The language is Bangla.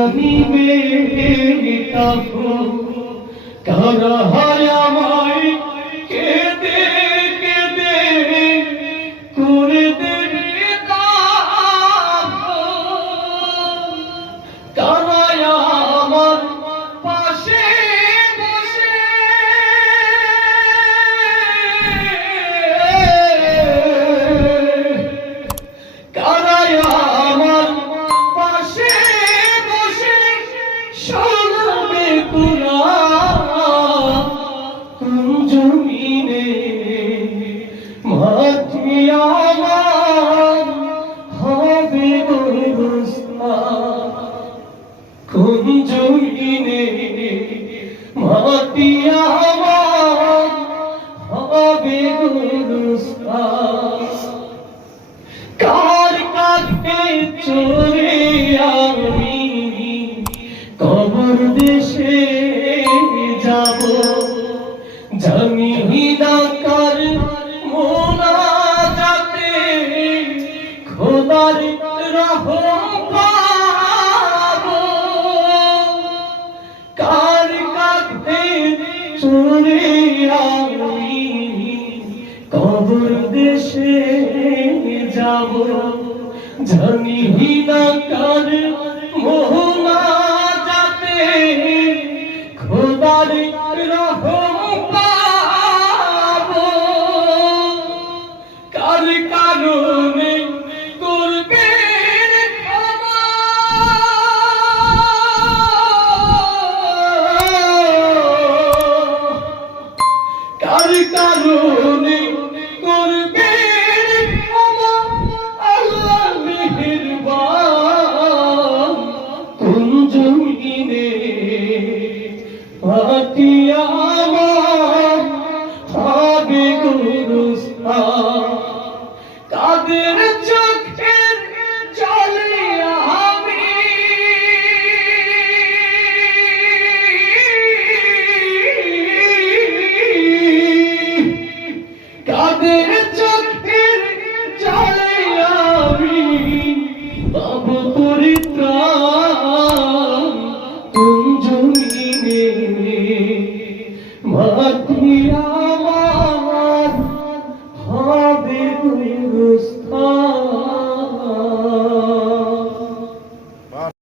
জানিবে তবু কারা হয় আমায় কেঁদে কেঁদে করে দেবে কারা আমার পাশে বসে কারা আমার পাশে বসে শোনাবে কুরআন কোন জমিনে মাটি আমার হবে গোরস্থান কোন জমিনে মাটি আমার হবে গোরস্থান কার কাছে চলে আমি কবর দেশে যাব জানি না কার মোনাজাতে খোদার রহম পাবো কার কাছে চলে আমি কবর দেশে যাব জানি না কার